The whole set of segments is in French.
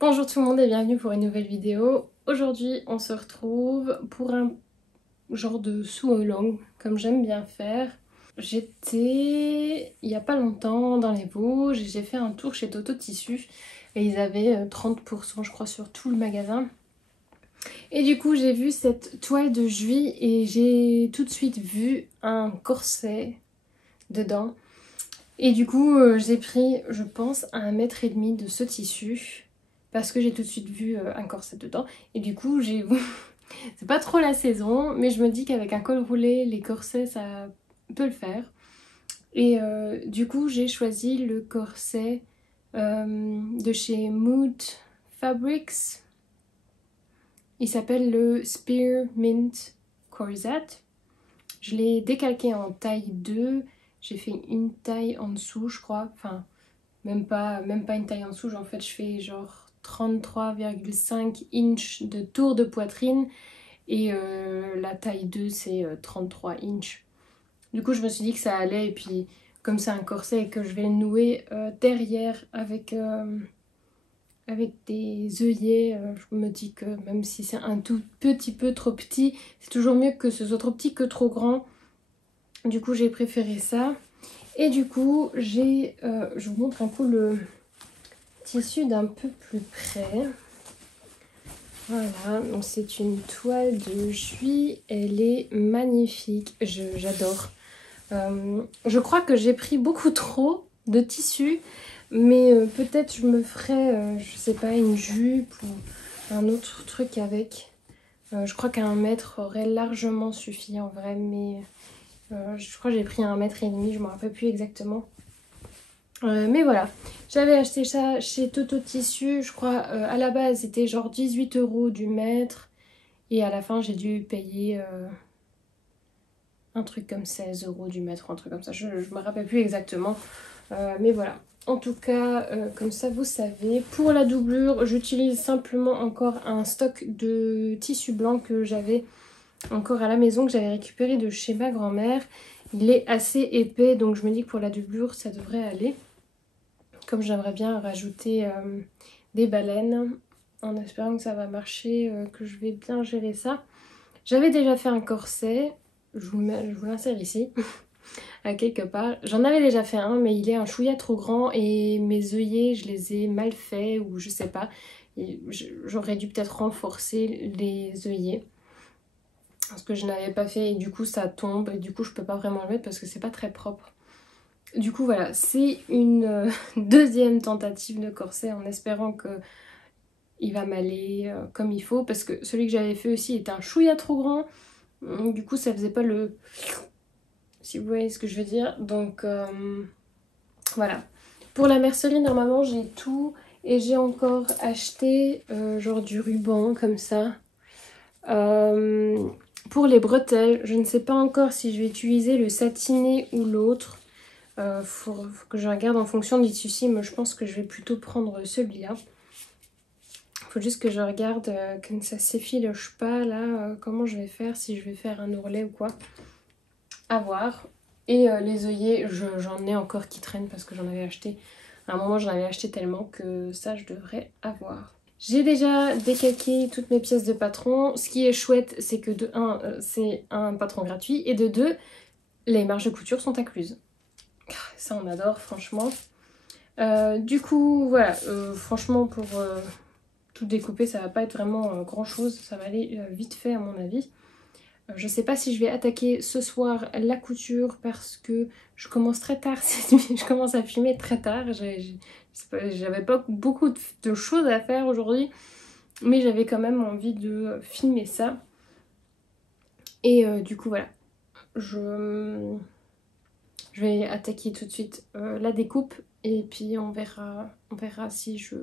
Bonjour tout le monde et bienvenue pour une nouvelle vidéo. Aujourd'hui on se retrouve pour un genre de sew-along comme j'aime bien faire. J'étais il y a pas longtemps dans les Vosges et j'ai fait un tour chez Toto Tissus et ils avaient 30% je crois sur tout le magasin. Et du coup j'ai vu cette toile de Juif et j'ai tout de suite vu un corset dedans. Et du coup j'ai pris je pense 1,5 m de ce tissu. Parce que j'ai tout de suite vu un corset dedans. Et du coup, j'ai... c'est pas trop la saison, mais je me dis qu'avec un col roulé, les corsets, ça peut le faire. Et du coup, j'ai choisi le corset de chez Mood Fabrics. Il s'appelle le Spearmint Corset. Je l'ai décalqué en taille 2. J'ai fait une taille en dessous, je crois. Enfin, même pas une taille en dessous. En fait, je fais genre 33,5 inches de tour de poitrine et la taille 2 c'est 33 inches. Du coup je me suis dit que ça allait et puis comme c'est un corset et que je vais le nouer derrière avec des œillets, je me dis que même si c'est un tout petit peu trop petit, c'est toujours mieux que ce soit trop petit que trop grand. Du coup j'ai préféré ça. Et du coup je vous montre un coup le tissu d'un peu plus près. Voilà, donc c'est une toile de Juif, elle est magnifique, j'adore. Je crois que j'ai pris beaucoup trop de tissu, mais peut-être je me ferai, je sais pas, une jupe ou un autre truc avec. Je crois qu'un mètre aurait largement suffi en vrai, mais je crois que j'ai pris 1,5 m, je me rappelle plus exactement. Mais voilà, j'avais acheté ça chez Toto Tissu, je crois à la base c'était genre 18 € du mètre et à la fin j'ai dû payer un truc comme 16 € du mètre, un truc comme ça, je me rappelle plus exactement. Mais voilà, en tout cas comme ça vous savez. Pour la doublure j'utilise simplement encore un stock de tissu blanc que j'avais encore à la maison, que j'avais récupéré de chez ma grand-mère. Il est assez épais donc je me dis que pour la doublure ça devrait aller. Comme j'aimerais bien rajouter des baleines, en espérant que ça va marcher, que je vais bien gérer ça. J'avais déjà fait un corset, je vous l'insère ici, à quelque part. J'en avais déjà fait un, mais il est un chouïa trop grand et mes œillets, je les ai mal faits ou je sais pas. J'aurais dû peut-être renforcer les œillets. Parce que je n'avais pas fait et du coup ça tombe et du coup je peux pas vraiment le mettre parce que c'est pas très propre. Du coup voilà, c'est une deuxième tentative de corset en espérant que il va m'aller comme il faut parce que celui que j'avais fait aussi était un chouïa trop grand. Du coup ça faisait pas le... si vous voyez ce que je veux dire. Donc voilà. Pour la mercerie normalement j'ai tout et j'ai encore acheté genre du ruban comme ça. Pour les bretelles, je ne sais pas encore si je vais utiliser le satiné ou l'autre. Faut que je regarde en fonction du tissu, mais je pense que je vais plutôt prendre celui-là. Faut juste que je regarde que ça s'effiloche pas là, comment je vais faire, si je vais faire un ourlet ou quoi. À voir. Et les œillets, j'en ai encore qui traînent parce que j'en avais acheté. À un moment j'en avais acheté tellement que ça je devrais avoir. J'ai déjà décalqué toutes mes pièces de patron. Ce qui est chouette, c'est que de 1, c'est un patron gratuit. Et de 2, les marges de couture sont incluses. Ça on adore franchement. Du coup voilà, franchement pour tout découper ça va pas être vraiment grand chose. Ça va aller vite fait à mon avis. Je sais pas si je vais attaquer ce soir la couture parce que je commence très tard cette nuit. Je commence à filmer très tard. J'avais pas beaucoup de choses à faire aujourd'hui. Mais j'avais quand même envie de filmer ça. Et du coup voilà. Je vais attaquer tout de suite la découpe. Et puis on verra si je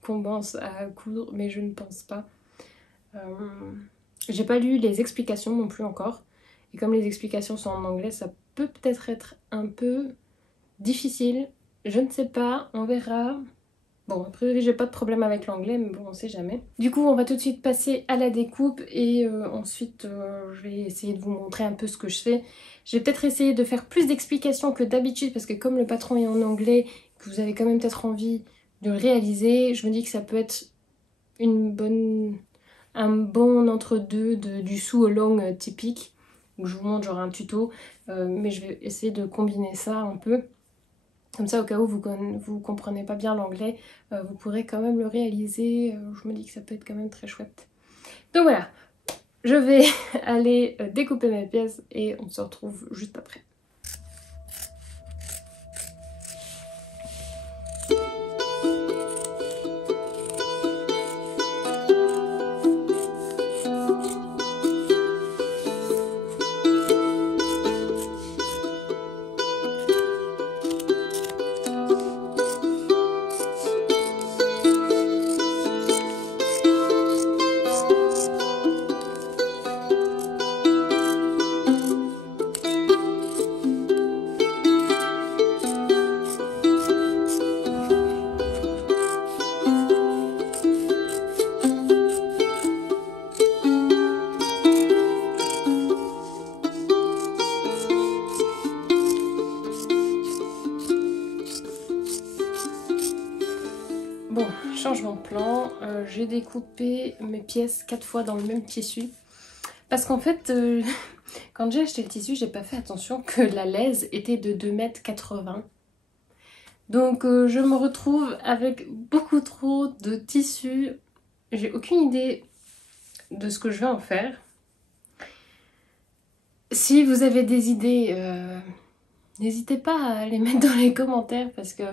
commence à coudre. Mais je ne pense pas. J'ai pas lu les explications non plus encore. Et comme les explications sont en anglais, ça peut peut-être être un peu difficile. Je ne sais pas, on verra. Bon, a priori, j'ai pas de problème avec l'anglais, mais bon, on sait jamais. Du coup, on va tout de suite passer à la découpe et ensuite, je vais essayer de vous montrer un peu ce que je fais. Je vais peut-être essayer de faire plus d'explications que d'habitude parce que comme le patron est en anglais, que vous avez quand même peut-être envie de le réaliser. Je me dis que ça peut être un bon entre-deux du sous au long typique. Donc je vous montre genre un tuto, mais je vais essayer de combiner ça un peu. Comme ça, au cas où vous comprenez pas bien l'anglais, vous pourrez quand même le réaliser. Je me dis que ça peut être quand même très chouette. Donc voilà, je vais aller découper mes pièces et on se retrouve juste après. Bon, changement de plan, j'ai découpé mes pièces 4 fois dans le même tissu. Parce qu'en fait, quand j'ai acheté le tissu, j'ai pas fait attention que la laise était de 2,80 m. Donc je me retrouve avec beaucoup trop de tissu. J'ai aucune idée de ce que je vais en faire. Si vous avez des idées, n'hésitez pas à les mettre dans les commentaires parce que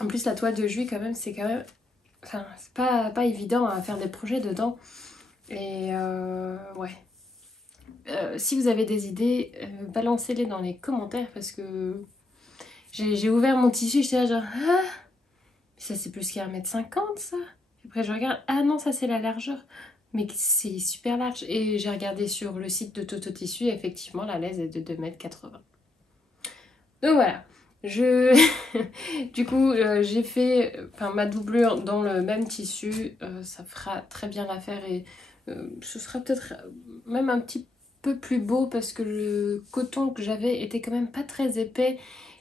en plus la toile de Juillet quand même c'est quand même... Enfin c'est pas évident à faire des projets dedans. Et ouais. Si vous avez des idées, balancez-les dans les commentaires parce que j'ai ouvert mon tissu, j'étais là genre ah, ça c'est plus qu'à 1,50 m ça. Et après je regarde, ah non ça c'est la largeur. Mais c'est super large. Et j'ai regardé sur le site de Toto Tissu, et effectivement la laise est de 2,80 m. Donc voilà. Du coup j'ai fait ma doublure dans le même tissu. Ça fera très bien l'affaire et ce sera peut-être même un petit peu plus beau parce que le coton que j'avais était quand même pas très épais.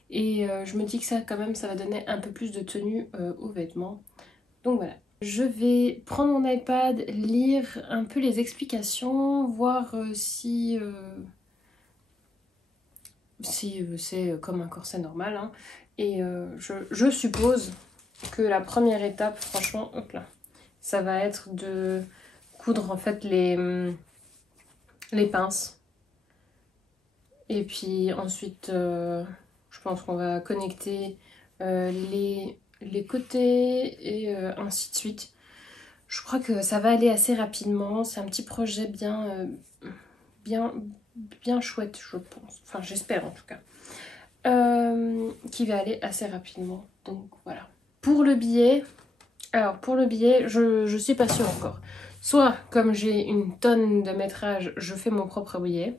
Et je me dis que ça quand même ça va donner un peu plus de tenue aux vêtements. Donc voilà. Je vais prendre mon iPad, lire un peu les explications, voir si c'est comme un corset normal. Hein. Et je suppose que la première étape, franchement, hop là, ça va être de coudre en fait les pinces. Et puis ensuite, je pense qu'on va connecter les côtés et ainsi de suite. Je crois que ça va aller assez rapidement. C'est un petit projet bien chouette, je pense. Enfin, j'espère en tout cas. Qui va aller assez rapidement. Donc voilà. Pour le billet, je suis pas sûre encore. Soit, comme j'ai une tonne de métrage, je fais mon propre billet.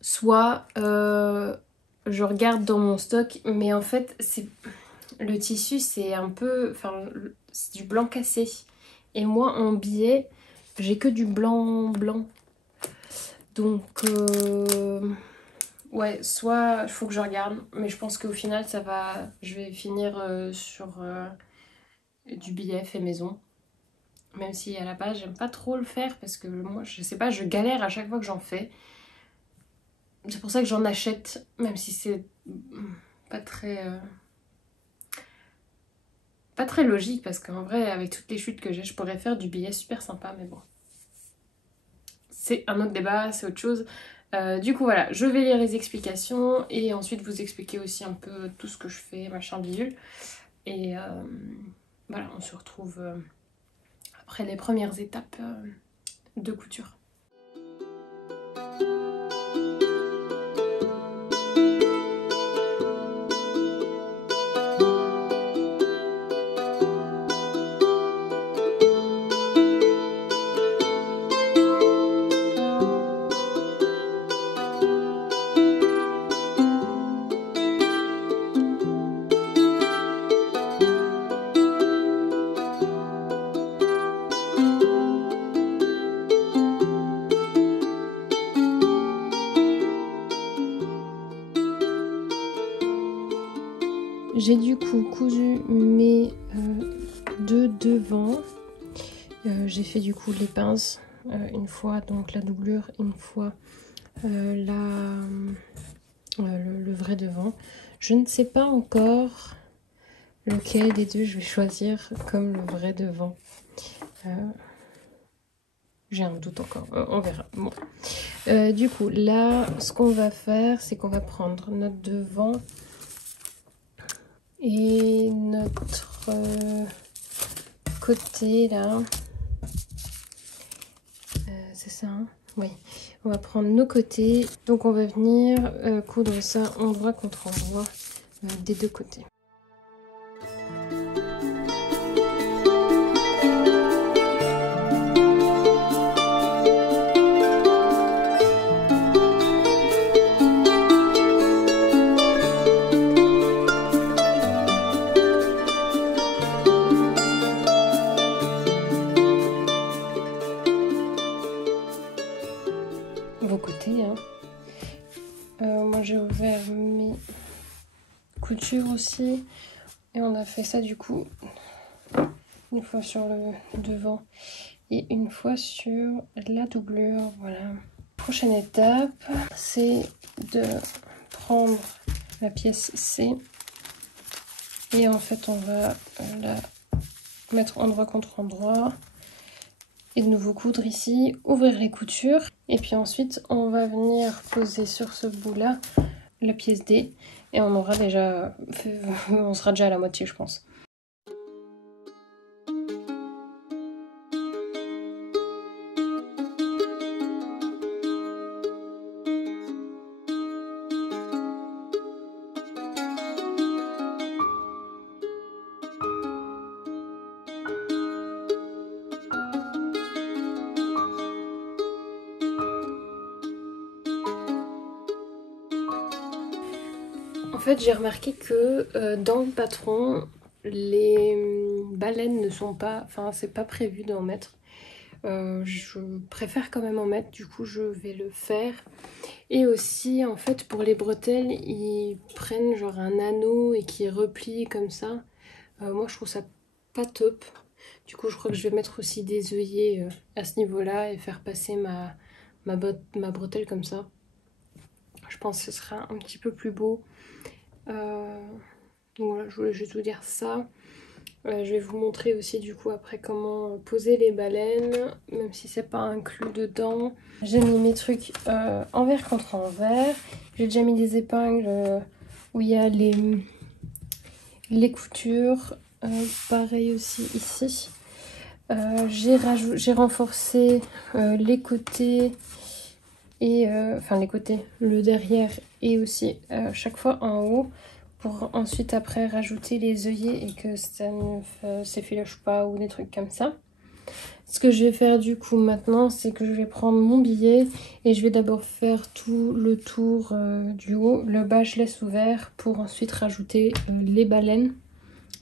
Soit, je regarde dans mon stock, mais en fait, le tissu, c'est un peu... Enfin, c'est du blanc cassé. Et moi, en billet, j'ai que du blanc. Donc, ouais, soit il faut que je regarde, mais je pense qu'au final, je vais finir sur du billet fait maison. Même si à la base, j'aime pas trop le faire parce que moi, je sais pas, je galère à chaque fois que j'en fais. C'est pour ça que j'en achète, même si c'est pas très... pas très logique parce qu'en vrai, avec toutes les chutes que j'ai, je pourrais faire du billet super sympa, mais bon. C'est un autre débat, c'est autre chose. Du coup, voilà, je vais lire les explications et ensuite vous expliquer aussi un peu tout ce que je fais, machin bidule. Et voilà, on se retrouve après les premières étapes de couture. J'ai du coup cousu mes deux devants. J'ai fait du coup les pinces une fois, donc la doublure, une fois le vrai devant. Je ne sais pas encore lequel des deux je vais choisir comme le vrai devant. J'ai un doute encore, on verra. Bon. Du coup, là, ce qu'on va faire, c'est qu'on va prendre notre devant et notre côté là. C'est ça, hein? Oui. On va prendre nos côtés. Donc, on va venir coudre ça endroit contre endroit des deux côtés. Vos côtés, hein. Moi j'ai ouvert mes coutures aussi et on a fait ça du coup une fois sur le devant et une fois sur la doublure. Voilà. Prochaine étape, c'est de prendre la pièce C et en fait on va la mettre endroit contre endroit. Et de nouveau coudre ici, ouvrir les coutures. Et puis ensuite, on va venir poser sur ce bout-là la pièce D. Et on aura déjà fait, on sera déjà à la moitié, je pense. En fait, j'ai remarqué que dans le patron, les baleines ne sont pas... Enfin, c'est pas prévu d'en mettre. Je préfère quand même en mettre, du coup je vais le faire. Et aussi, en fait, pour les bretelles, ils prennent genre un anneau et qui replie comme ça. Moi, je trouve ça pas top. Du coup, je crois que je vais mettre aussi des œillets à ce niveau-là et faire passer ma bretelle comme ça. Je pense que ce sera un petit peu plus beau. Donc voilà, je voulais juste vous dire ça. Je vais vous montrer aussi du coup après comment poser les baleines, même si c'est pas inclus dedans. J'ai mis mes trucs envers contre envers. J'ai déjà mis des épingles où il y a les coutures. Pareil aussi ici. J'ai renforcé les côtés et enfin les côtés, le derrière et aussi chaque fois en haut pour ensuite après rajouter les œillets et que ça ne s'effiloche pas ou des trucs comme ça. Ce que je vais faire du coup maintenant, c'est que je vais prendre mon billet et je vais d'abord faire tout le tour du haut. Le bas je laisse ouvert pour ensuite rajouter les baleines.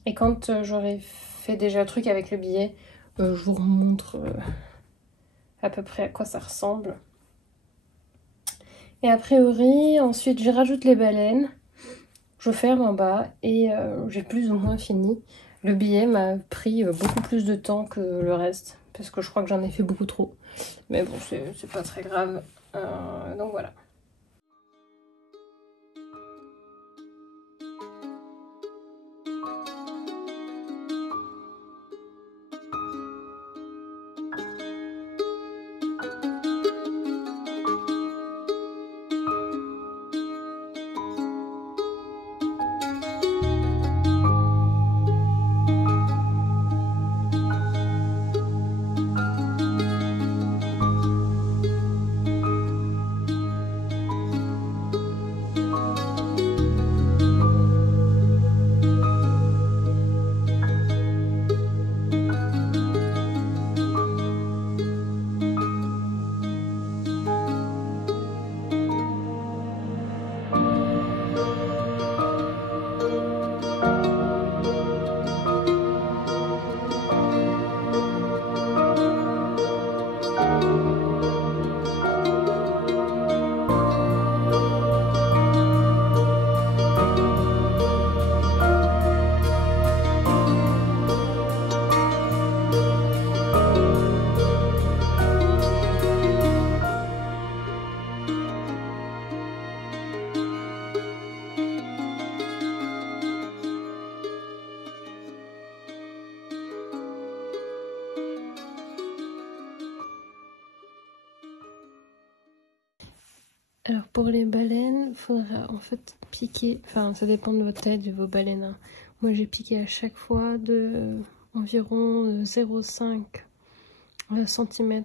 Et quand j'aurai fait déjà le truc avec le billet, je vous remontre à peu près à quoi ça ressemble. Et a priori, ensuite je rajoute les baleines, je ferme en bas et j'ai plus ou moins fini. Le billet m'a pris beaucoup plus de temps que le reste, parce que je crois que j'en ai fait beaucoup trop. Mais bon, c'est pas très grave. Donc voilà. Alors pour les baleines, il faudra en fait piquer, enfin ça dépend de votre taille de vos baleines. Hein. Moi j'ai piqué à chaque fois de environ 0,5 cm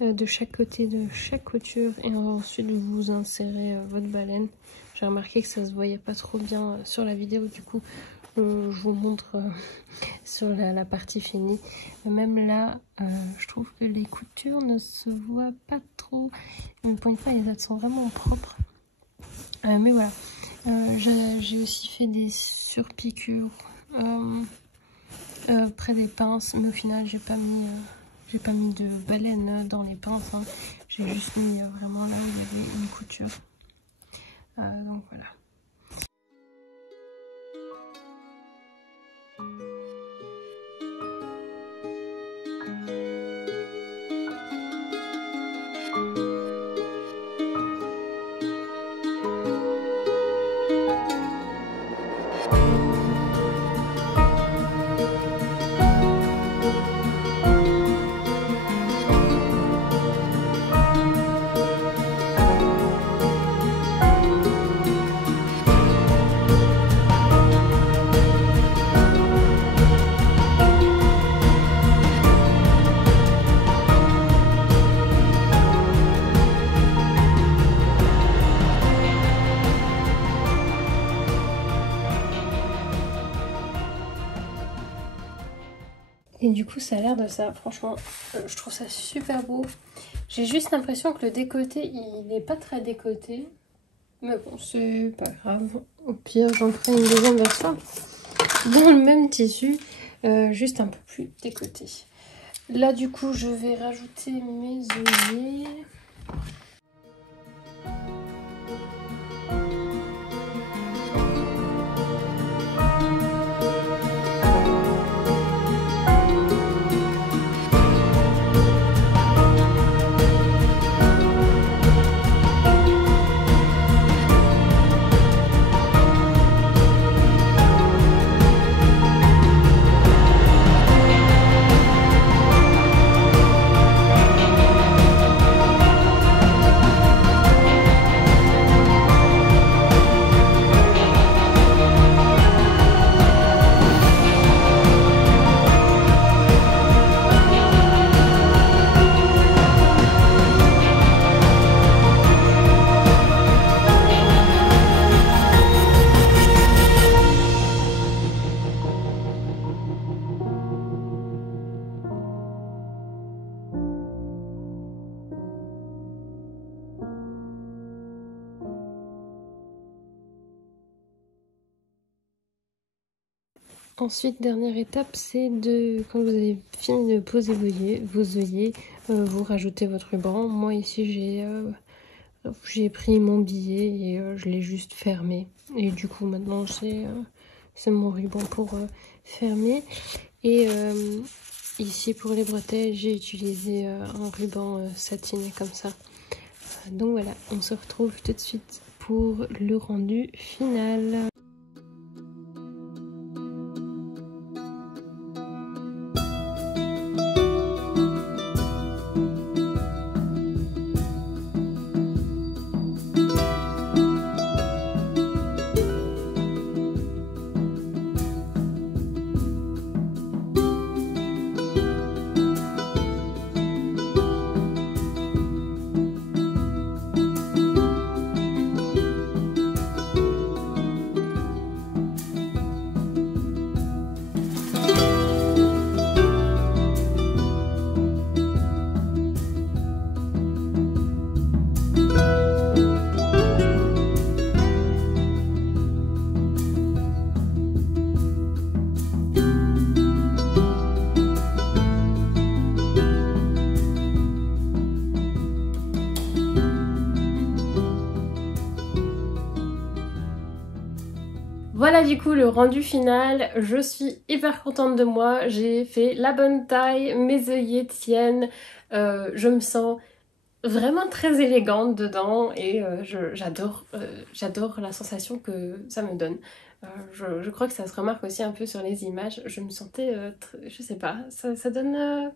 de chaque côté de chaque couture et ensuite vous insérez votre baleine. J'ai remarqué que ça se voyait pas trop bien sur la vidéo, du coup je vous montre sur la partie finie. Même là, je trouve que les coutures ne se voient pas trop. Mais pour une fois, les autres sont vraiment propres. Mais voilà, j'ai aussi fait des surpiqûres près des pinces, mais au final, j'ai pas mis de baleine dans les pinces. Hein. J'ai juste mis vraiment là où il y avait une couture. Donc voilà. Et du coup ça a l'air de ça, franchement je trouve ça super beau. J'ai juste l'impression que le décoté il n'est pas très décoté. Mais bon c'est pas grave, au pire j'en ferai une deuxième version dans le même tissu, juste un peu plus décoté. Là du coup je vais rajouter mes œillets. Ensuite, dernière étape, c'est de, quand vous avez fini de poser vos œillets, vous rajoutez votre ruban. Moi ici, j'ai pris mon billet et je l'ai juste fermé. Et du coup, maintenant, c'est mon ruban pour fermer. Et ici, pour les bretelles, j'ai utilisé un ruban satiné comme ça. Donc voilà, on se retrouve tout de suite pour le rendu final. Voilà du coup le rendu final, je suis hyper contente de moi, j'ai fait la bonne taille, mes œillets tiennent, je me sens vraiment très élégante dedans et j'adore la sensation que ça me donne. Je crois que ça se remarque aussi un peu sur les images, je me sentais, je sais pas, ça donne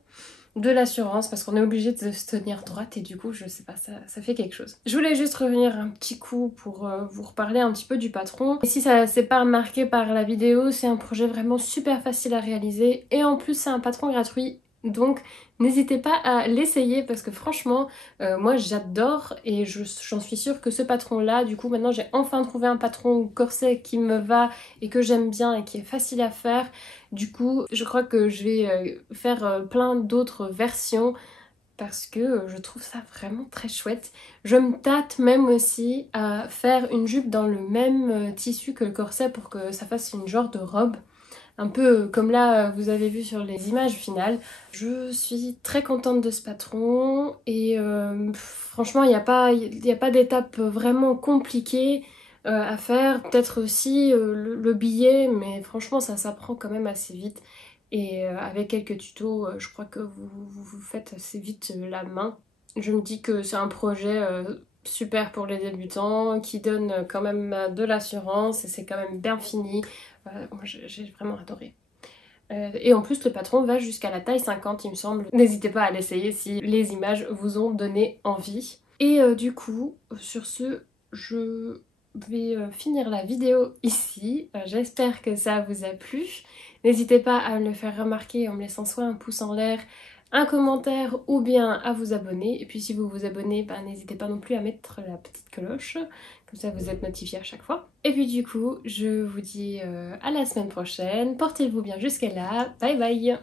de l'assurance parce qu'on est obligé de se tenir droite et du coup je sais pas, ça fait quelque chose. Je voulais juste revenir un petit coup pour vous reparler un petit peu du patron. Et si ça s'est pas remarqué par la vidéo, c'est un projet vraiment super facile à réaliser et en plus c'est un patron gratuit. Donc n'hésitez pas à l'essayer parce que franchement moi j'adore et j'en suis sûre que ce patron là, du coup maintenant j'ai enfin trouvé un patron corset qui me va et que j'aime bien et qui est facile à faire. Du coup je crois que je vais faire plein d'autres versions parce que je trouve ça vraiment très chouette. Je me tâte même aussi à faire une jupe dans le même tissu que le corset pour que ça fasse une genre de robe. Un peu comme là vous avez vu sur les images finales. Je suis très contente de ce patron et franchement il y a pas d'étape vraiment compliquée à faire. Peut-être aussi le billet, mais franchement ça s'apprend quand même assez vite. Et avec quelques tutos, je crois que vous faites assez vite la main. Je me dis que c'est un projet super pour les débutants, qui donne quand même de l'assurance et c'est quand même bien fini. Moi j'ai vraiment adoré. Et en plus le patron va jusqu'à la taille 50 il me semble. N'hésitez pas à l'essayer si les images vous ont donné envie. Et du coup sur ce je vais finir la vidéo ici. J'espère que ça vous a plu. N'hésitez pas à me le faire remarquer en me laissant soit un pouce en l'air, un commentaire ou bien à vous abonner. Et puis si vous vous abonnez, bah, n'hésitez pas non plus à mettre la petite cloche. Comme ça vous êtes notifié à chaque fois. Et puis du coup, je vous dis à la semaine prochaine. Portez-vous bien jusqu'à là. Bye bye!